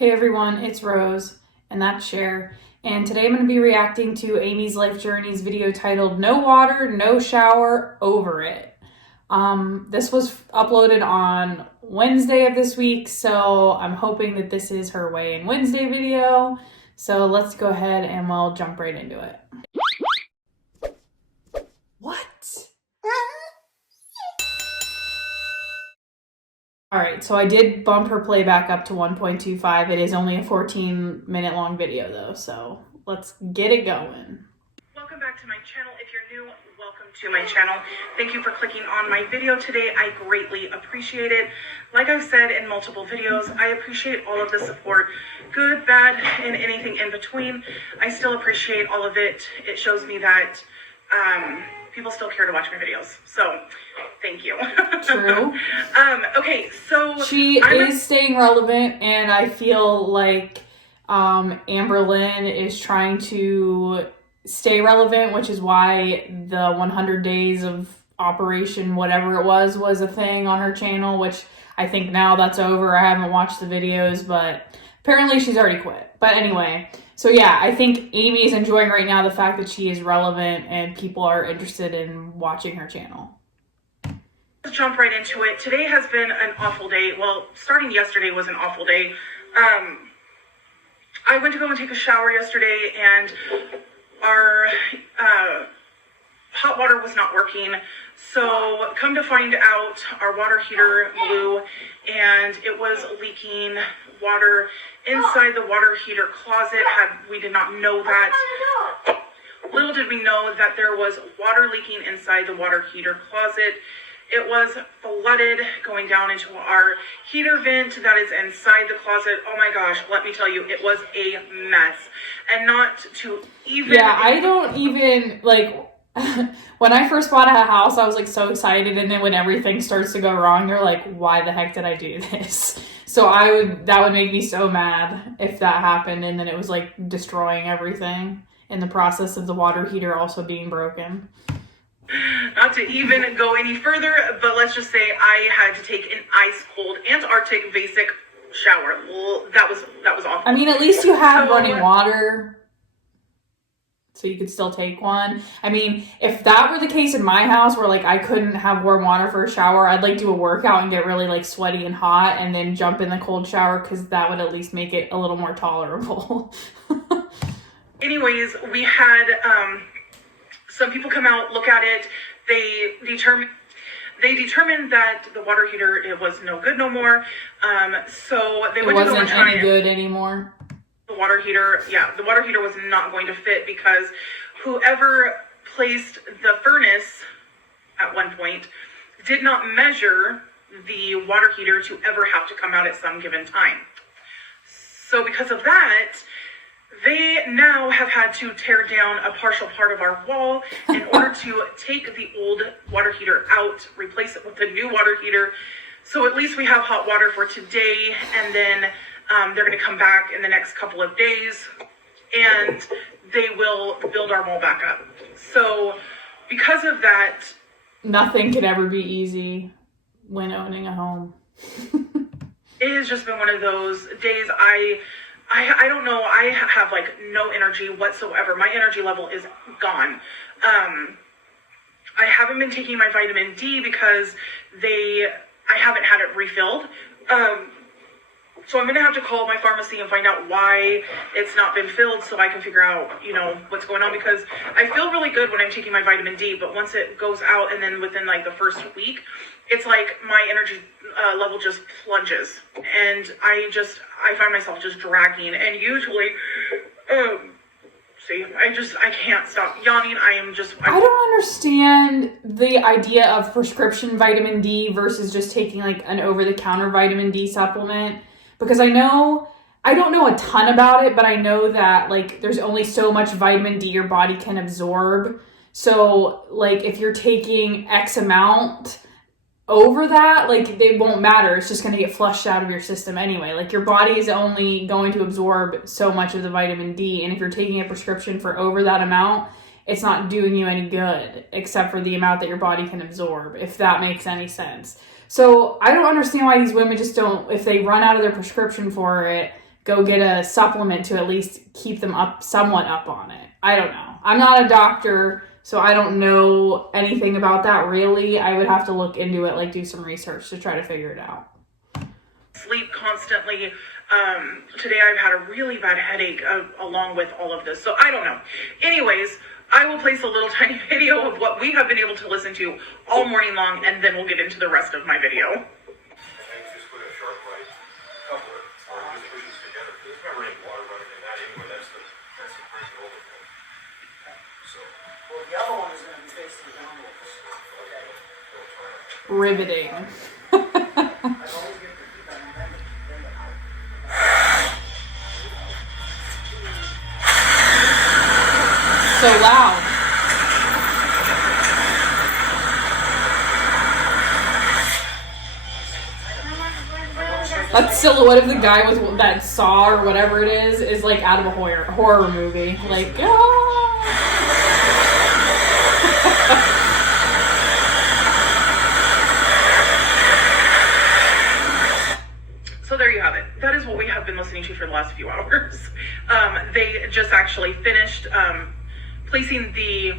Hey everyone, it's Rose, and that's Cher. And today I'm going to be reacting to Amy's Life Journey's video titled No Water, No Shower, Over It. This was uploaded on Wednesday of this week, so I'm hoping that this is her Weigh In Wednesday video. So let's go ahead and we'll jump right into it. Alright, so I did bump her playback up to 1.25. It is only a 14-minute long video though, so let's get it going. Welcome back to my channel. If you're new, welcome to my channel. Thank you for clicking on my video today. I greatly appreciate it. Like I've said in multiple videos, I appreciate all of the support, good, bad, and anything in between. I still appreciate all of it. It shows me that people still care to watch my videos. So, thank you. True. Okay, so she is staying relevant, and I feel like Amber Lynn is trying to stay relevant, which is why the 100 days of operation whatever it was a thing on her channel, which I think now that's over. I haven't watched the videos, but apparently she's already quit. But anyway, so yeah, I think Amy is enjoying right now the fact that she is relevant and people are interested in watching her channel. Let's jump right into it. Today has been an awful day. Well, starting yesterday was an awful day. I went to go and take a shower yesterday, and our hot water was not working. So come to find out, our water heater blew and it was leaking water inside the water heater closet. We did not know that. Little did we know that there was water leaking inside the water heater closet. It was flooded going down into our heater vent that is inside the closet. Oh my gosh, let me tell you, it was a mess. And not to even... Yeah, I don't even, like, when I first bought a house, I was, like, so excited. And then when everything starts to go wrong, you're like, why the heck did I do this? So that would make me so mad if that happened. And then it was, like, destroying everything in the process of the water heater also being broken. Not to even go any further, but let's just say I had to take an ice cold Antarctic basic shower. Well, that was awful. I mean, at least you have running water, so you could still take one. I mean, if that were the case in my house where like I couldn't have warm water for a shower, I'd like do a workout and get really like sweaty and hot and then jump in the cold shower, because that would at least make it a little more tolerable. Anyways, we had some people come out, look at it. They determined that the water heater, it was no good no more. So they went to go and try it. It wasn't any good anymore. The water heater was not going to fit, because whoever placed the furnace at one point did not measure the water heater to ever have to come out at some given time. So because of that, they now have had to tear down a partial part of our wall in order to take the old water heater out, replace it with a new water heater. So at least we have hot water for today, and then they're going to come back in the next couple of days, and they will build our wall back up. So because of that... Nothing could ever be easy when owning a home. It has just been one of those days. I don't know. I have like no energy whatsoever. My energy level is gone. I haven't been taking my vitamin D because I haven't had it refilled. So I'm going to have to call my pharmacy and find out why it's not been filled, so I can figure out, what's going on, because I feel really good when I'm taking my vitamin D, but once it goes out and then within like the first week, it's like my energy level just plunges, and I find myself just dragging, and usually, I can't stop yawning. I don't understand the idea of prescription vitamin D versus just taking like an over-the-counter vitamin D supplement, because I don't know a ton about it, but I know that like there's only so much vitamin D your body can absorb. So like if you're taking X amount over that, like they won't matter. It's just going to get flushed out of your system anyway. Like your body is only going to absorb so much of the vitamin D. And if you're taking a prescription for over that amount, it's not doing you any good except for the amount that your body can absorb, if that makes any sense. So I don't understand why these women just don't, if they run out of their prescription for it, go get a supplement to at least keep them somewhat up on it. I don't know. I'm not a doctor, so I don't know anything about that really. I would have to look into it, like do some research to try to figure it out. Sleep constantly. Today I've had a really bad headache along with all of this, so I don't know. Anyways, I will place a little tiny video of what we have been able to listen to all morning long, and then we'll get into the rest of my video. Riveting. So loud. That silhouette of the guy with that saw or whatever it is like out of a horror movie. Like, So there you have it. That is what we have been listening to for the last few hours. They just actually finished placing the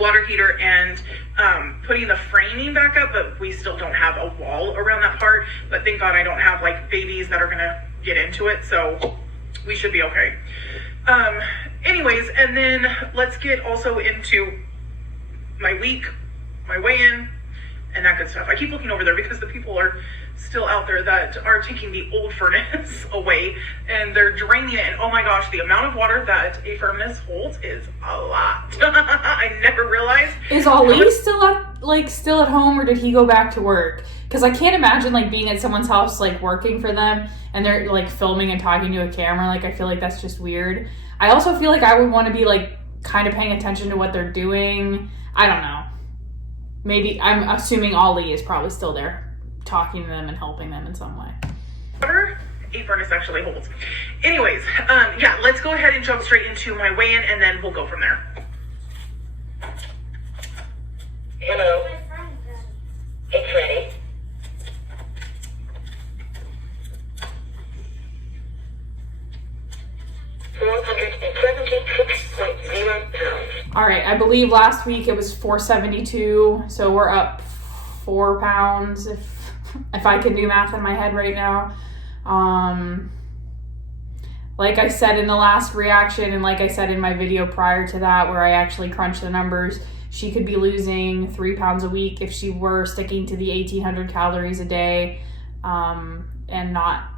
water heater and putting the framing back up, but we still don't have a wall around that part. But thank God I don't have like babies that are gonna get into it, so we should be okay. Anyways, and then let's get also into my week, my weigh-in, and that good stuff. I keep looking over there because the people are still out there that are taking the old furnace away and they're draining it. And oh my gosh, the amount of water that a furnace holds is a lot. I never realized. Is Ali still at home, or did he go back to work? Because I can't imagine like being at someone's house like working for them and they're like filming and talking to a camera. Like I feel like that's just weird. I also feel like I would want to be like kind of paying attention to what they're doing. I don't know. Maybe I'm assuming Ali is probably still there, talking to them and helping them in some way. Water a furnace actually holds. Anyways, yeah, let's go ahead and jump straight into my weigh-in, and then we'll go from there. Hello. It's ready. £476.0. All right, I believe last week it was 472, so we're up 4 pounds if I can do math in my head right now. Like I said in the last reaction, and like I said in my video prior to that where I actually crunched the numbers, she could be losing 3 pounds a week if she were sticking to the 1,800 calories a day, and not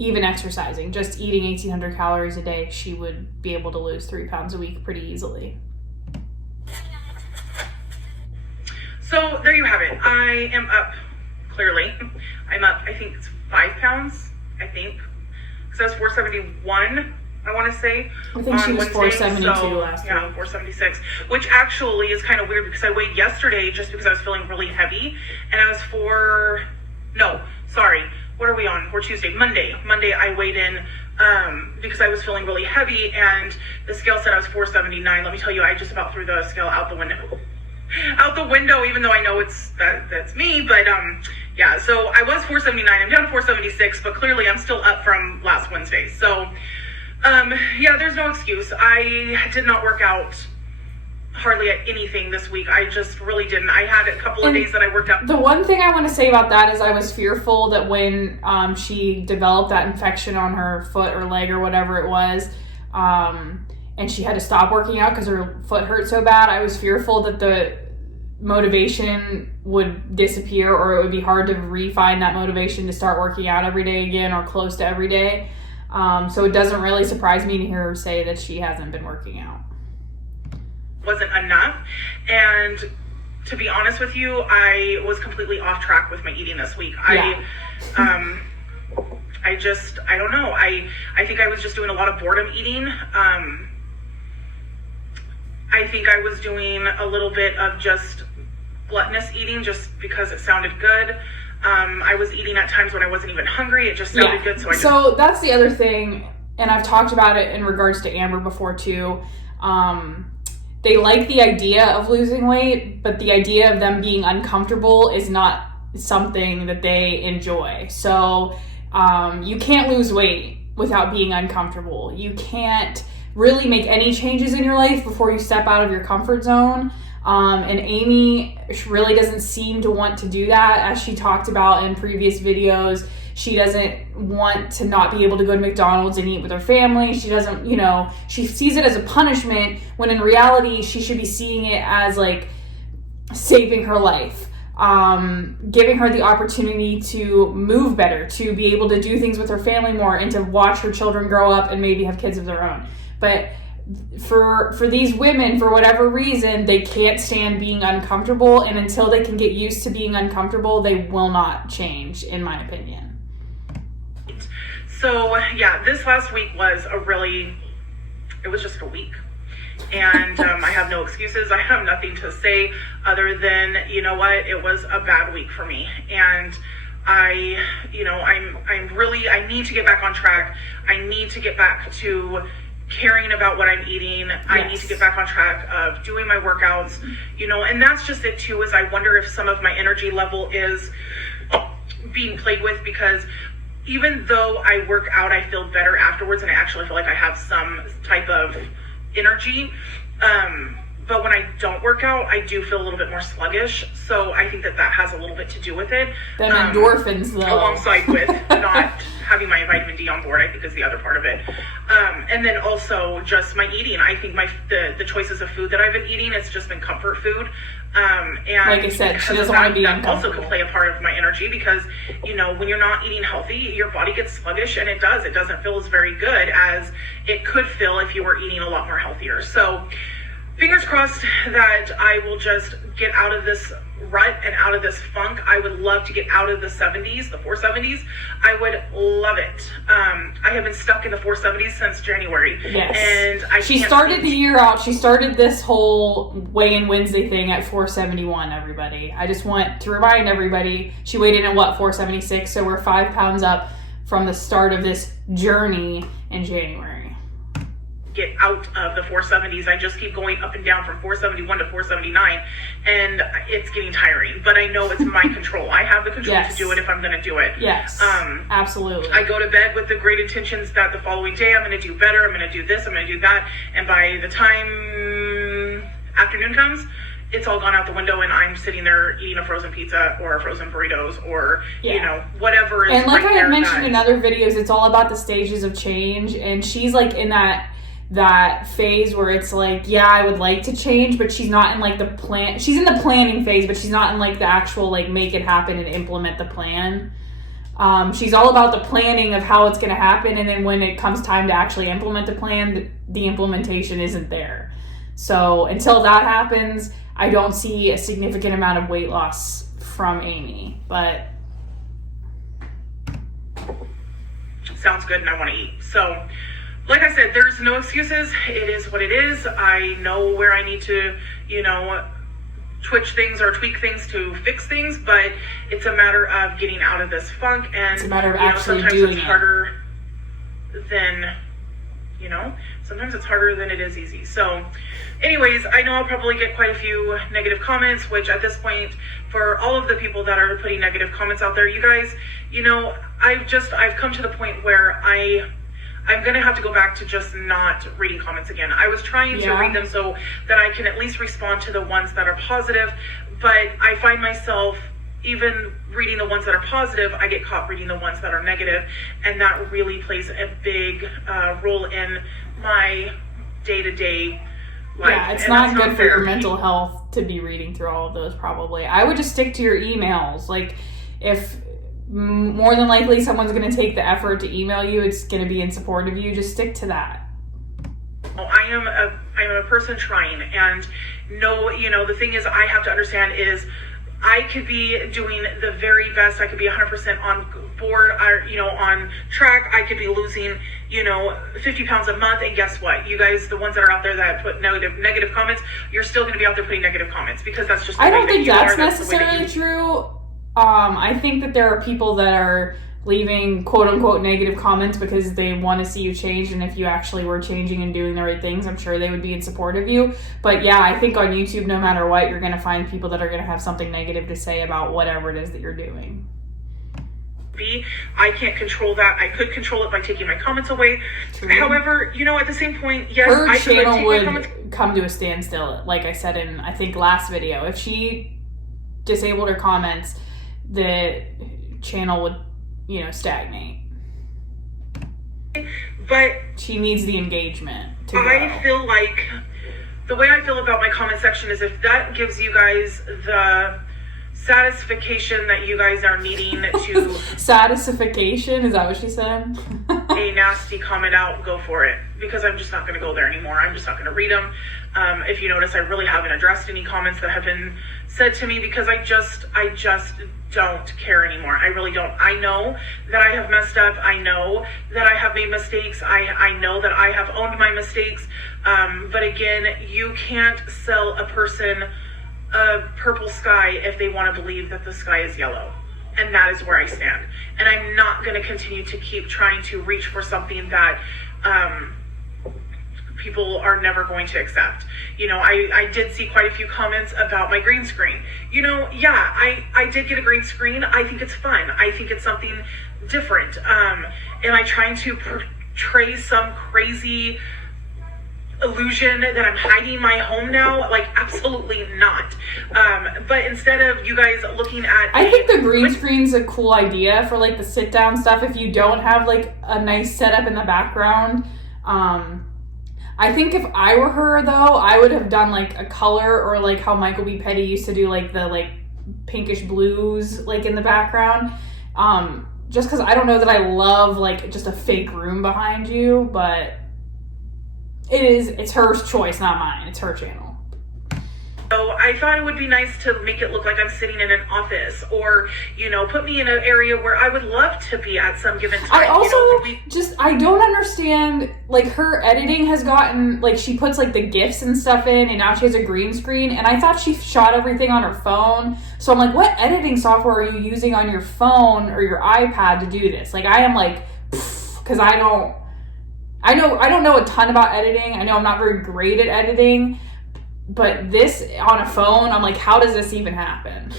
even exercising, just eating 1,800 calories a day. She would be able to lose 3 pounds a week pretty easily. So there you have it. I am up, clearly. I'm up, I think it's 5 pounds, I think. Because I was 471, I want to say. I think she was 472 last week. Yeah, 476, which actually is kind of weird because I weighed yesterday just because I was feeling really heavy. And I was what are we on? We're Tuesday. Monday I weighed in because I was feeling really heavy, and the scale said I was 479. Let me tell you, I just about threw the scale out the window, even though I know that's me. But yeah, so I was 479. I'm down to 476, but clearly I'm still up from last Wednesday. So yeah, there's no excuse. I did not work out hardly at anything this week. I just really didn't. I had a couple of days that I worked out. The one thing I want to say about that is I was fearful that when she developed that infection on her foot or leg or whatever it was, and she had to stop working out because her foot hurt so bad, I was fearful that the motivation would disappear, or it would be hard to re-find that motivation to start working out every day again or close to every day. So it doesn't really surprise me to hear her say that she hasn't been working out. Wasn't enough, and to be honest with you, I was completely off track with my eating this week. Yeah. I don't know. I think I was just doing a lot of boredom eating. I think I was doing a little bit of just gluttonous eating just because it sounded good. I was eating at times when I wasn't even hungry. It just sounded good. So that's the other thing, and I've talked about it in regards to Amber before too. They like the idea of losing weight, but the idea of them being uncomfortable is not something that they enjoy. So You can't lose weight without being uncomfortable. You can't really make any changes in your life before you step out of your comfort zone. And Amy really doesn't seem to want to do that, as she talked about in previous videos. She doesn't want to not be able to go to McDonald's and eat with her family. She doesn't, she sees it as a punishment, when in reality, she should be seeing it as like saving her life. Giving her the opportunity to move better, to be able to do things with her family more, and to watch her children grow up and maybe have kids of their own. But for these women, for whatever reason, they can't stand being uncomfortable, and until they can get used to being uncomfortable, they will not change, in my opinion. So yeah, this last week was it was just a week. And I have no excuses. I have nothing to say other than, you know what, it was a bad week for me. And I need to get back on track. I need to get back to caring about what I'm eating. Yes. I need to get back on track of doing my workouts, and that's just it too, is I wonder if some of my energy level is being played with, because even though I work out, I feel better afterwards, and I actually feel like I have some type of energy, but when I don't work out, I do feel a little bit more sluggish. So I think that has a little bit to do with it. Them endorphins, though, alongside with not having my vitamin D on board, I think is the other part of it. And then also just my eating. I think the choices of food that I've been eating, it's just been comfort food. And like I said, she doesn't want to be uncomfortable. That also could play a part of my energy, because when you're not eating healthy, your body gets sluggish, and it doesn't feel as very good as it could feel if you were eating a lot more healthier. So fingers crossed that I will just get out of this rut and out of this funk. I would love to get out of the 70s, the 470s. I would love it. I have been stuck in the 470s since January. Yes. And she started the year out. She started this whole weigh-in Wednesday thing at 471, everybody. I just want to remind everybody, she weighed in at 476, so we're 5 pounds up from the start of this journey in January. Get out of the 470s. I just keep going up and down from 471 to 479, and it's getting tiring, but I know it's my control. I have the control Yes. to do it if I'm going to do it. Yes, absolutely. I go to bed with the great intentions that the following day I'm going to do better, I'm going to do this, I'm going to do that, and by the time afternoon comes, it's all gone out the window, and I'm sitting there eating a frozen pizza or a frozen burritos or, whatever is. And like right I had there mentioned in other videos, it's all about the stages of change, and she's like in that phase where it's like, yeah, I would like to change, but she's not in like the plan. She's in the planning phase, but she's not in like the actual like make it happen and implement the plan. She's all about the planning of how it's going to happen, and then when it comes time to actually implement the plan, the implementation isn't there. So until that happens, I don't see a significant amount of weight loss from Amy, but sounds good and I want to eat. So like I said, there's no excuses. It is what it is. I know where I need to, twitch things or tweak things to fix things, but it's a matter of getting out of this funk, and it's a matter of actually sometimes doing it's it. harder than, sometimes it's harder than it is easy. So anyways, I know I'll probably get quite a few negative comments, which at this point, for all of the people that are putting negative comments out there, you guys, I've come to the point where I'm going to have to go back to just not reading comments again. I was trying to read them so that I can at least respond to the ones that are positive, but I find myself, even reading the ones that are positive, I get caught reading the ones that are negative, and that really plays a big role in my day-to-day life. Yeah, it's and not good for your fair. mental health to be reading through all of those, probably. I would just stick to your emails. Like, if more than likely someone's going to take the effort to email you, it's going to be in support of you, just stick to that. I am a person trying, and the thing is, I have to understand is I could be doing the very best. I could be 100% on board, on track. I could be losing, 50 pounds a month. And guess what? You guys, the ones that are out there that put negative comments, you're still going to be out there putting negative comments, because that's just the I way don't that think you that's are. That's the way that necessarily you- true. I think that there are people that are leaving quote-unquote negative comments because they want to see you change, and if you actually were changing and doing the right things, I'm sure they would be in support of you. But yeah, I think on YouTube, no matter what, you're going to find people that are going to have something negative to say about whatever it is that you're doing. be. I can't control that. I could control it by taking my comments away. True. However, you know, at the same point, yes, Her I could channel take my comments. would come to a standstill, like I said in, I think, last video. If she disabled her comments, the channel would, you know, stagnate. But She needs the engagement to grow. I feel like the way I feel about my comment section is if that gives you guys the satisfaction that you guys are needing to Satisfaction, is that what she said? a nasty comment out, go for it. Because I'm just not going to go there anymore. I'm just not going to read them. If you notice, I really haven't addressed any comments that have been said to me because I just don't care anymore. I really don't. I know that I have messed up. I know that I have made mistakes. I know that I have owned my mistakes. But again, you can't sell a person a purple sky if they want to believe that the sky is yellow. And that is where I stand. And I'm not going to continue to keep trying to reach for something that people are never going to accept. You know, I did see quite a few comments about my green screen. You know, yeah, I did get a green screen. I think it's fun. I think it's something different. Am I trying to portray some crazy illusion that I'm hiding my home now? Like, absolutely not. But instead of you guys looking at I think the green screen's a cool idea for like the sit down stuff if you don't have like a nice setup in the background. I think if I were her though, I would have done like a color or like how Michael B. Petty used to do like the like pinkish blues like in the background. Just because I don't know that I love like just a fake room behind you, but it's her choice, not mine. It's her channel. So I thought it would be nice to make it look like I'm sitting in an office or, you know, put me in an area where I would love to be at some given time. I also you know, I don't understand, like her editing has gotten, like she puts like the GIFs and stuff in and now she has a green screen and I thought she shot everything on her phone. So I'm like, what editing software are you using on your phone or your iPad to do this? Like I am like, because I don't know a ton about editing. I know I'm not very great at editing. But this on a phone, I'm like, how does this even happen?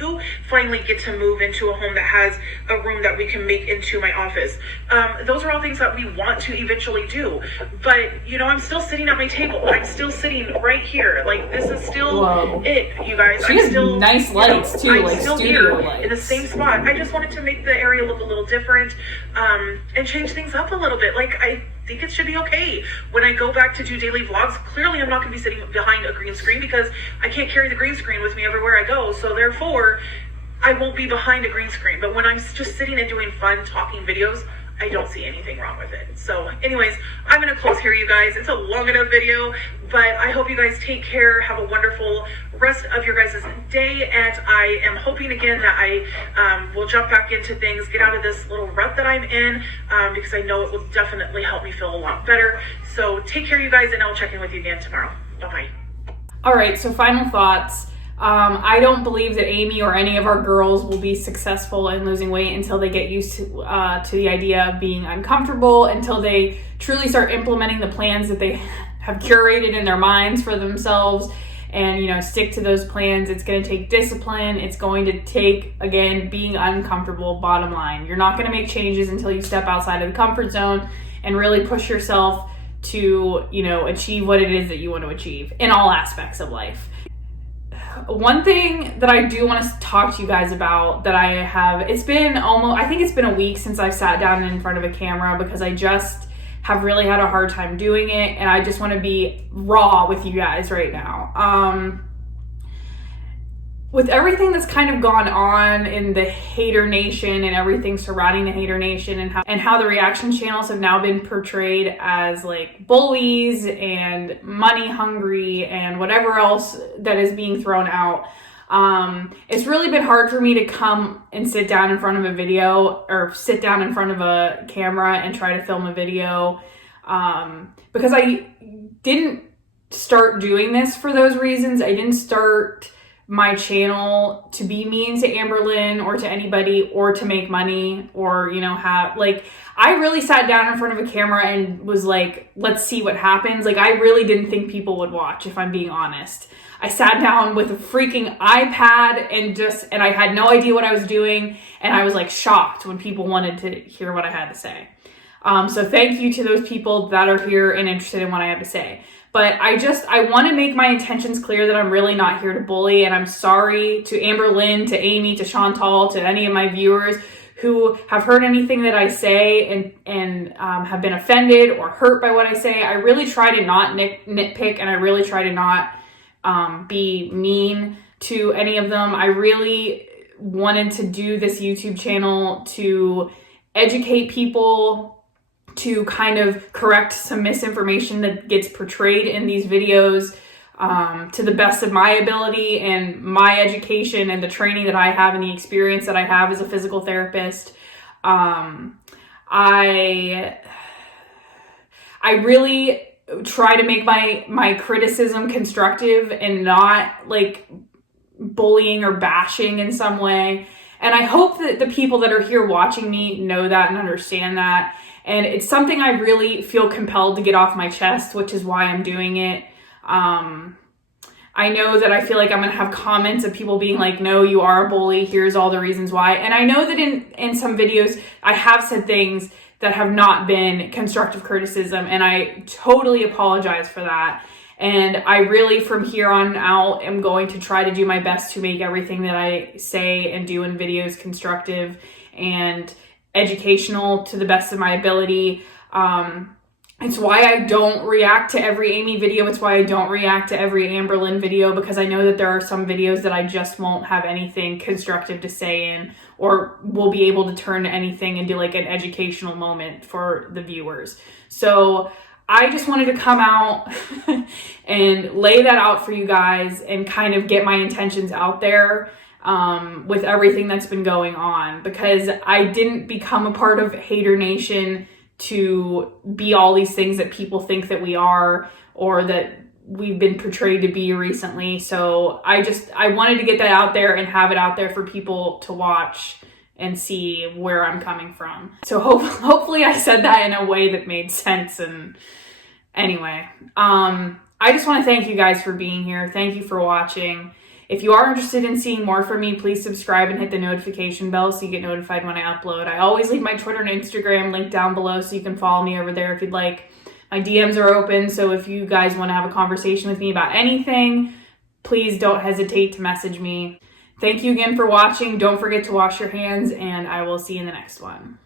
you finally get to move into a home that has a room that we can make into my office. Those are all things that we want to eventually do. But, you know, I'm still sitting at my table. I'm still sitting right here. Like, this is still Whoa. it, you guys. She I'm has still, nice lights, too, I'm like still studio here lights. in the same spot. I just wanted to make the area look a little different and change things up a little bit. Like, I think it should be okay. When I go back to do daily vlogs, clearly I'm not going to be sitting behind a green screen because I can't carry the green screen with me everywhere I go. So therefore, I won't be behind a green screen. But when I'm just sitting and doing fun talking videos, I don't see anything wrong with it. So anyways, I'm going to close here, you guys. It's a long enough video, but I hope you guys take care. Have a wonderful rest of your guys' day. And I am hoping again that I will jump back into things, get out of this little rut that I'm in, because I know it will definitely help me feel a lot better. So take care, you guys, and I'll check in with you again tomorrow. Bye-bye. All right, so final thoughts. I don't believe that Amy or any of our girls will be successful in losing weight until they get used to the idea of being uncomfortable, until they truly start implementing the plans that they have curated in their minds for themselves and, you know, stick to those plans. It's going to take discipline. It's going to take, again, being uncomfortable, bottom line. You're not going to make changes until you step outside of the comfort zone and really push yourself to, you know, achieve what it is that you want to achieve in all aspects of life. One thing that I do want to talk to you guys about that I think it's been a week since I've sat down in front of a camera because I just have really had a hard time doing it and I just want to be raw with you guys right now. With everything that's kind of gone on in the Hater Nation and everything surrounding the Hater Nation and how the reaction channels have now been portrayed as like bullies and money hungry and whatever else that is being thrown out, it's really been hard for me to come and sit down in front of a video or sit down in front of a camera and try to film a video because I didn't start doing this for those reasons. I didn't start my channel to be mean to Amberlynn or to anybody or to make money or, you know, have like, I really sat down in front of a camera and was like, let's see what happens. Like, I really didn't think people would watch, if I'm being honest. I sat down with a freaking iPad and I had no idea what I was doing. And I was like shocked when people wanted to hear what I had to say. So thank you to those people that are here and interested in what I have to say. But I want to make my intentions clear that I'm really not here to bully, and I'm sorry to Amberlynn, to Amy, to Chantal, to any of my viewers who have heard anything that I say and have been offended or hurt by what I say. I really try to not nitpick, and I really try to not be mean to any of them. I really wanted to do this YouTube channel to educate people, to kind of correct some misinformation that gets portrayed in these videos to the best of my ability and my education and the training that I have and the experience that I have as a physical therapist. I really try to make my criticism constructive and not like bullying or bashing in some way. And I hope that the people that are here watching me know that and understand that. And it's something I really feel compelled to get off my chest, which is why I'm doing it. I know that I feel like I'm going to have comments of people being like, no, you are a bully. Here's all the reasons why. And I know that in some videos, I have said things that have not been constructive criticism. And I totally apologize for that. And I really, from here on out, am going to try to do my best to make everything that I say and do in videos constructive and educational to the best of my ability. It's why I don't react to every Amy video. It's why I don't react to every Amberlynn video, because I know that there are some videos that I just won't have anything constructive to say in, or will be able to turn anything into like an educational moment for the viewers. So I just wanted to come out and lay that out for you guys and kind of get my intentions out there with everything that's been going on, because I didn't become a part of Hater Nation to be all these things that people think that we are or that we've been portrayed to be recently. So I wanted to get that out there and have it out there for people to watch and see where I'm coming from. So hopefully I said that in a way that made sense. And anyway, I just want to thank you guys for being here. Thank you for watching. If you are interested in seeing more from me, please subscribe and hit the notification bell so you get notified when I upload. I always leave my Twitter and Instagram linked down below so you can follow me over there if you'd like. My DMs are open, so if you guys want to have a conversation with me about anything, please don't hesitate to message me. Thank you again for watching. Don't forget to wash your hands, and I will see you in the next one.